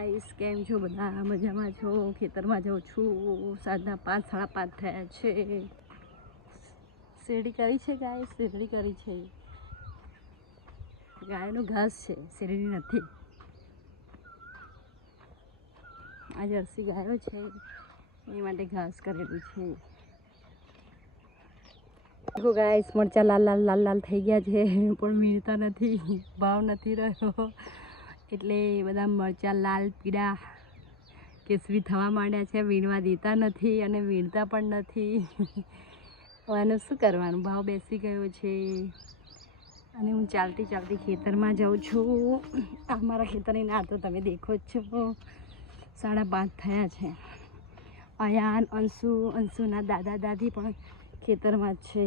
Guys કેમ છો બધા? મજામાં છો? ખેતરમાં જાઉં છું. સાંજના 5 સાડા 5 થયા છે. શેરડી કરી છે ગાઈસ, શેરડી કરી છે. ગાયનું ઘાસ છે, શેરડી નથી. આ જર્સી ગાયો છે એ માટે ઘાસ કરેલું છે. દેખો ગાઈસ, મરચા લાલ લાલ લાલ લાલ થઈ ગયા છે પણ વીણતા નથી, ભાવ નથી રહ્યો એટલે બધા મરચાં લાલ પીળા કેસરી થવા માંડ્યા છે. વીણવા દેતા નથી અને વીણતા પણ નથી. આનું શું કરવાનું? ભાવ બેસી ગયો છે અને હું ચાલતી ચાલતી ખેતરમાં જાઉં છું. અમારા ખેતરની ના તો તમે દેખો જ છો. 5:30 થયા છે. અયાન અંશુના દાદા દાદી પણ ખેતરમાં જ છે.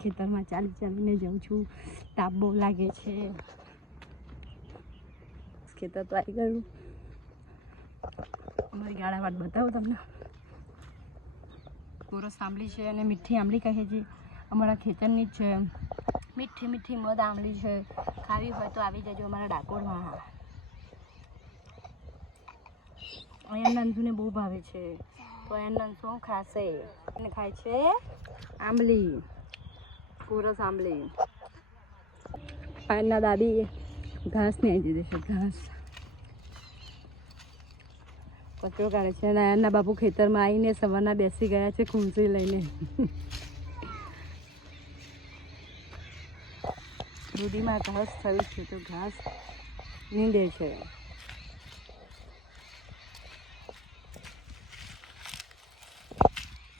ખેતરમાં ચાલી ચાલીને જાઉં છું. તાપ બહુ લાગે છે. ખેતર તો આવી ગયું. અમારી ગાળાવાટ બતાવું તમને. કોરસ આંબલી છે અને મીઠી આંબલી કહે છે. અમારા ખેતરની જ છે. મીઠી મીઠી મધ આંબલી છે. ખાવી હોય તો આવી જજો અમારા ડાકોરમાં. અહીંયા નંદુને બહુ ભાવે છે તો અહીંયા નંદુ શું ખાશે? એને ખાય છે આંબલી, કોરસ આંબલી. પાનના દાદી ઘાસ ને આવી દીધી છે. ઘાસ કચરો કાઢે છે. નાયણના બાપુ ખેતરમાં આવીને સવારના બેસી ગયા છે ખુરશી લઈને. દૂધીમાં ઘાસ થયું છે તો ઘાસ નીંદે છે.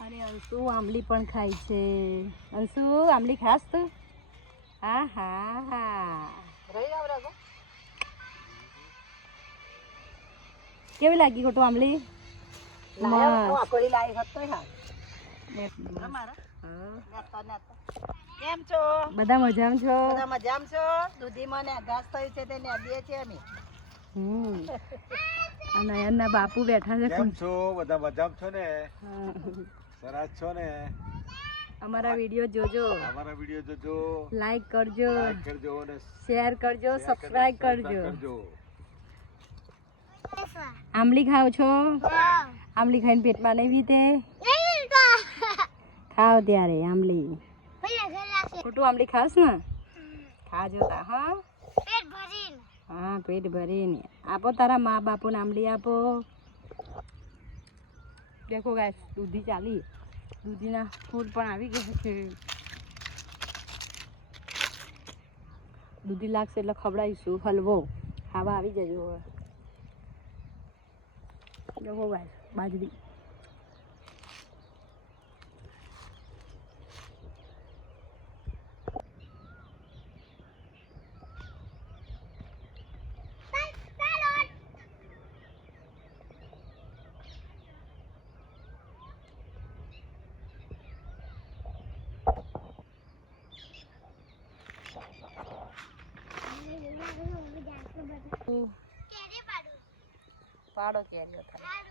અને અંશુ આંબલી પણ ખાય છે. અંશુ આંબલી ખાસ તું? હા હા હા. કેવી લાગી ખોટું આંબલી? કેમ છો? બધા મજામાં છો? બધા મજામાં છો? દૂધીમાં ને ઘાસ થયું છે તે નેદીએ છીએ અમે. નયનના બાપુ બેઠા છે. કેમ છો? બધા મજામાં છો ને? સરસ છો ને? અમારા વિડીયો જોજો, અમારા વિડીયો જોજો, લાઈક કરજો, અને શેર કરજો, સબસ્ક્રાઇબ કરજો. કરજો. આંબલી ખાવ છો? આંબલી ખાઈને પેટમાં નહીં વીતે? ખાવ ત્યારે આંબલી. ખોટું આંબલી ખાસ ને? ખાજો તા. હા હા, પેટ ભરીને આપો તારા મા બાપુને આંબલી આપો. દેખો ગાઈસ, દૂધી ચાલી. દૂધીના ફૂલ પણ આવી ગયા છે. દૂધી લાગશે એટલે ખવડાવીશું હલવો. ખાવા આવી જજો હવે. દેખો ગાઈસ, બાજરી. પાડો કેરીઓ થાય.